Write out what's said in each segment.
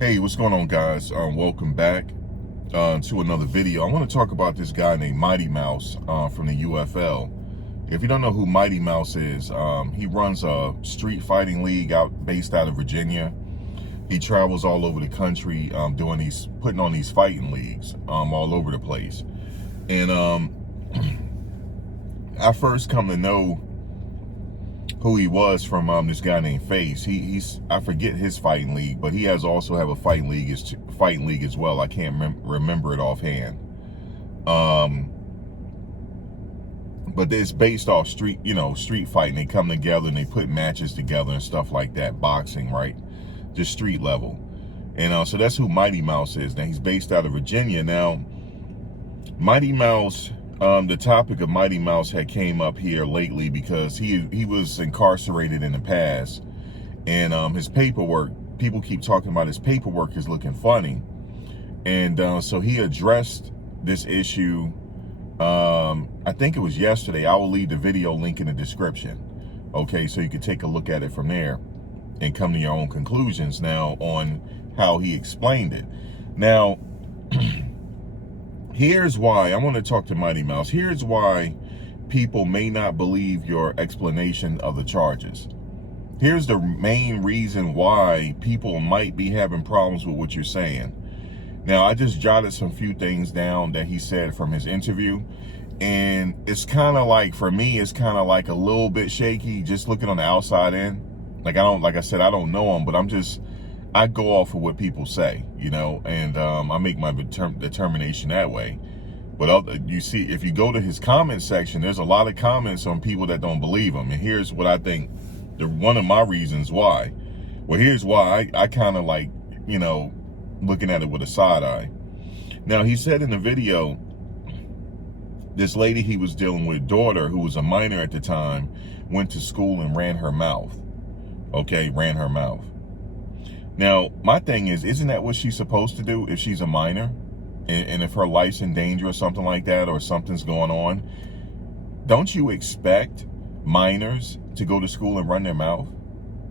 Hey, what's going on, guys? Welcome back to another video. I want to talk about this guy named Mighty Mouse from the UFL. If you don't know who Mighty Mouse is, he runs a street fighting league based out of Virginia. He travels all over the country putting on these fighting leagues all over the place. And I first come to know who he was from this guy named Face. He's I forget his fighting league, but he also have a fighting league as well. I can't remember it offhand. But it's based off street fighting. They come together and they put matches together and stuff like that. Boxing, right? Just street level. And so that's who Mighty Mouse is. Now he's based out of Virginia. Now, Mighty Mouse. The topic of Mighty Mouse had came up here lately because he was incarcerated in the past, and his paperwork, people keep talking about his paperwork is looking funny, and so he addressed this issue. I think it was yesterday. I will leave the video link in the description, okay, so you can take a look at it from there and come to your own conclusions now on how he explained it. Now, here's why I want to talk to Mighty Mouse. Here's why people may not believe your explanation of the charges. Here's the main reason why people might be having problems with what you're saying. Now, I just jotted some few things down that he said from his interview, and it's kind of like, for me, it's kind of like a little bit shaky just looking on the outside in. Like I said, I don't know him, but I go off of what people say, and I make my determination that way. But you see, if you go to his comment section, there's a lot of comments on people that don't believe him. And here's what I think, one of my reasons why. Well, here's why I kind of like, looking at it with a side eye. Now, he said in the video, this lady he was dealing with, daughter, who was a minor at the time, went to school and ran her mouth. Okay, ran her mouth. Now, my thing is, isn't that what she's supposed to do if she's a minor? And if her life's in danger or something like that, or something's going on, don't you expect minors to go to school and run their mouth?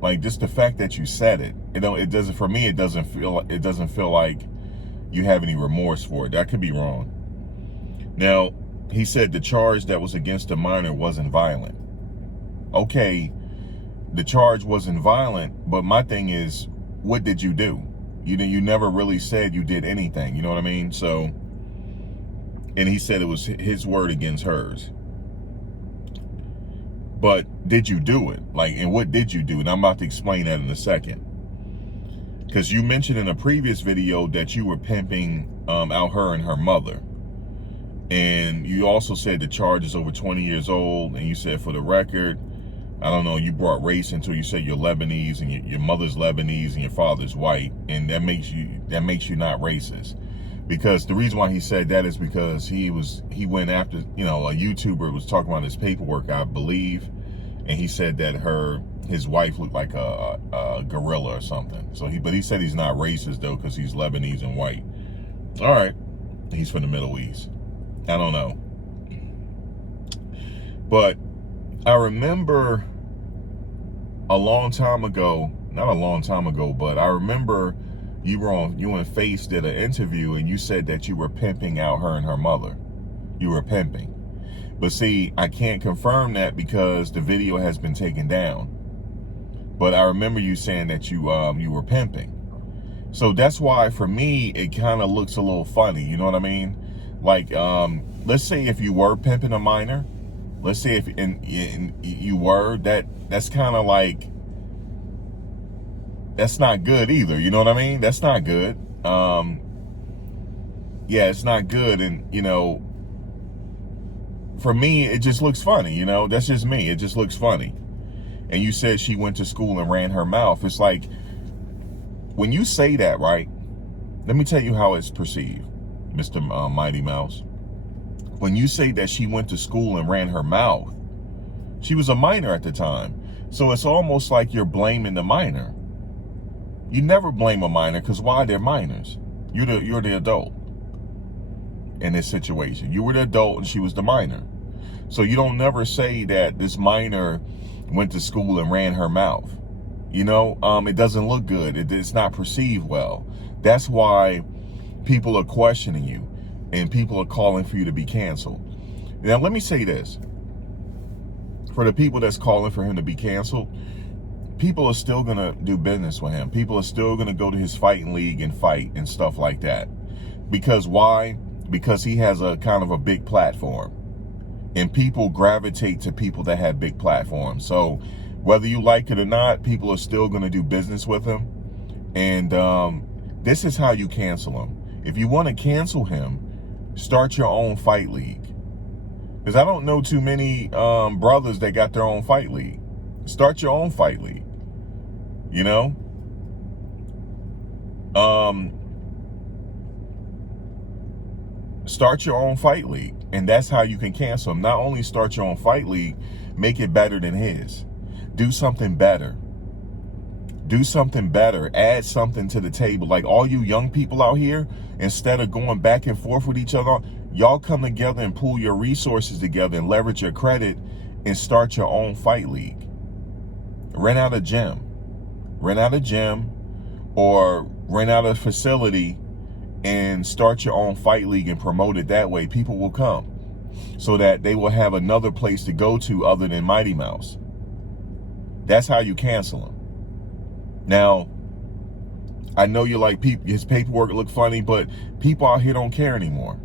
Like, just the fact that you said it, it doesn't, for me, it doesn't feel like you have any remorse for it. That could be wrong. Now, he said the charge that was against the minor wasn't violent. Okay, the charge wasn't violent, but my thing is, what did you do? You never really said you did anything, you know what I mean? So, and he said it was his word against hers. But did you do it? Like, and what did you do? And I'm about to explain that in a second. Because you mentioned in a previous video that you were pimping out her and her mother. And you also said the charge is over 20 years old. And you said, for the record, I don't know, you brought race into it. You said you're Lebanese and your mother's Lebanese and your father's white, and that makes you not racist. Because the reason why he said that is because he went after, a YouTuber was talking about his paperwork, I believe, and he said that his wife looked like a gorilla or something. But he said he's not racist though because he's Lebanese and white. All right, he's from the Middle East. I don't know, but I remember a long time ago, not a long time ago, but I remember you and Face did an interview and you said that you were pimping out her and her mother. You were pimping. But see, I can't confirm that because the video has been taken down. But I remember you saying that you were pimping. So that's why for me, it kind of looks a little funny. You know what I mean? Like, let's say if you were pimping a minor, let's say if you were, that's kind of like, that's not good either. You know what I mean? That's not good. Yeah, it's not good. And, for me, it just looks funny. That's just me. It just looks funny. And you said she went to school and ran her mouth. It's like, when you say that, right? Let me tell you how it's perceived, Mr. Mighty Mouse. When you say that she went to school and ran her mouth, she was a minor at the time. So it's almost like you're blaming the minor. You never blame a minor because why? They're minors. You're the adult in this situation. You were the adult and she was the minor. So you don't never say that this minor went to school and ran her mouth. It doesn't look good. It's not perceived well. That's why people are questioning you and people are calling for you to be canceled. Now, let me say this. For the people that's calling for him to be canceled, people are still going to do business with him. People are still going to go to his fighting league and fight and stuff like that. Because why? Because he has a kind of a big platform. And people gravitate to people that have big platforms. So whether you like it or not, people are still going to do business with him. And this is how you cancel him. If you want to cancel him, start your own fight league. Because I don't know too many brothers that got their own fight league. Start your own fight league. Start your own fight league. And that's how you can cancel him. Not only start your own fight league, make it better than his. Do something better. Do something better. Add something to the table. Like all you young people out here, instead of going back and forth with each other, y'all come together and pool your resources together and leverage your credit and start your own fight league. Rent out a gym. Rent out a gym or rent out a facility and start your own fight league and promote it that way. People will come so that they will have another place to go to other than Mighty Mouse. That's how you cancel him. Now, I know you like his paperwork look funny, but people out here don't care anymore.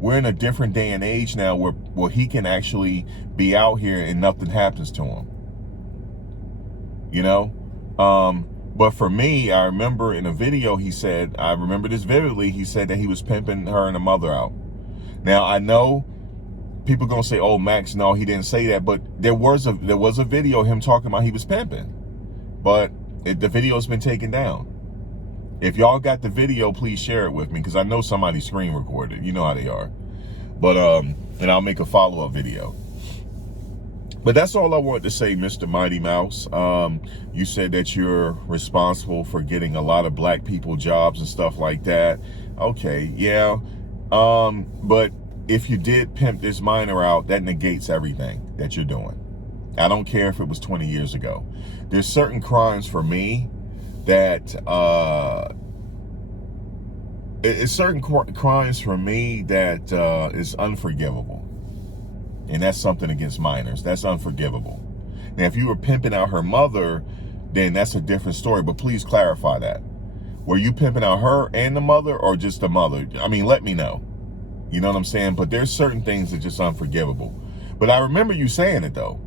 We're in a different day and age now where he can actually be out here and nothing happens to him. But for me, I remember in a video he said, I remember this vividly, he said that he was pimping her and the mother out. Now, I know people gonna say, oh, Max, no, he didn't say that, but there was a video of him talking about he was pimping. But the video's been taken down. If y'all got the video, please share it with me, because I know somebody screen recorded. You know how they are. But and I'll make a follow-up video. But that's all I wanted to say, Mr. Mighty Mouse. You said that you're responsible for getting a lot of black people jobs and stuff like that. Okay, yeah. But if you did pimp this minor out, that negates everything that you're doing. I don't care if it was 20 years ago. There's certain crimes for me that it's certain crimes for me that is unforgivable. And that's something against minors. That's unforgivable. Now, if you were pimping out her mother, then that's a different story. But please clarify that. Were you pimping out her and the mother, or just the mother? I mean, let me know. You know what I'm saying? But there's certain things that are just unforgivable. But I remember you saying it, though.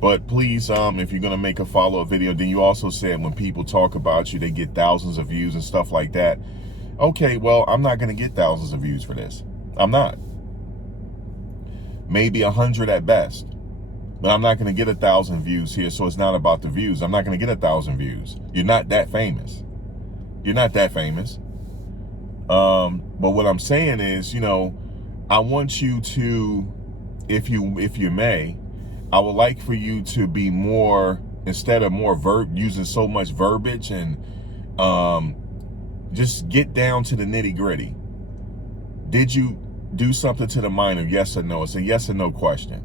But please, if you're going to make a follow-up video, then you also said when people talk about you, they get thousands of views and stuff like that. Okay, well, I'm not going to get thousands of views for this. I'm not. Maybe 100 at best. But I'm not going to get 1,000 views here, so it's not about the views. I'm not going to get 1,000 views. You're not that famous. You're not that famous. But what I'm saying is, I want you to, if you may, I would like for you to be more, instead of more using so much verbiage, and just get down to the nitty gritty. Did you do something to the minor? Yes or no? It's a yes or no question.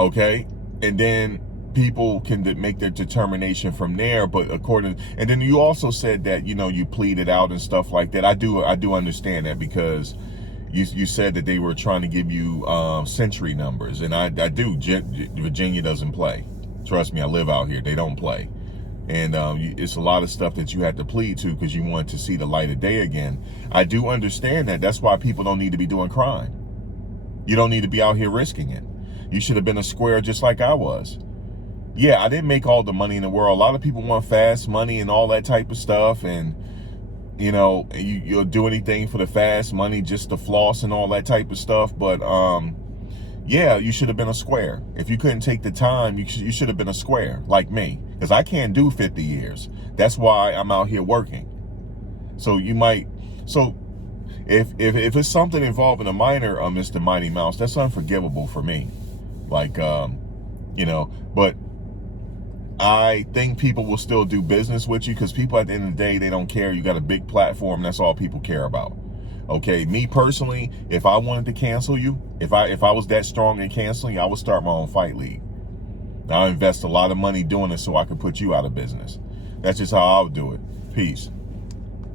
Okay? And then people can make their determination from there. But and then you also said that, you pleaded out and stuff like that. I do understand that, because you said that they were trying to give you century numbers, and I do. Virginia doesn't play. Trust me, I live out here. They don't play. And it's a lot of stuff that you had to plead to because you wanted to see the light of day again. I do understand that. That's why people don't need to be doing crime. You don't need to be out here risking it. You should have been a square just like I was. Yeah, I didn't make all the money in the world. A lot of people want fast money and all that type of stuff. And, you'll do anything for the fast money just to floss and all that type of stuff. But, yeah, you should have been a square. If you couldn't take the time, you should have been a square like me. Because I can't do 50 years. That's why I'm out here working. So if it's something involving a minor, Mr. Mighty Mouse, that's unforgivable for me. But I think people will still do business with you, because people at the end of the day, they don't care. You got a big platform. That's all people care about. Okay, me personally, if I wanted to cancel you, if I was that strong in canceling you, I would start my own fight league. I invest a lot of money doing it so I can put you out of business. That's just how I'll do it. Peace.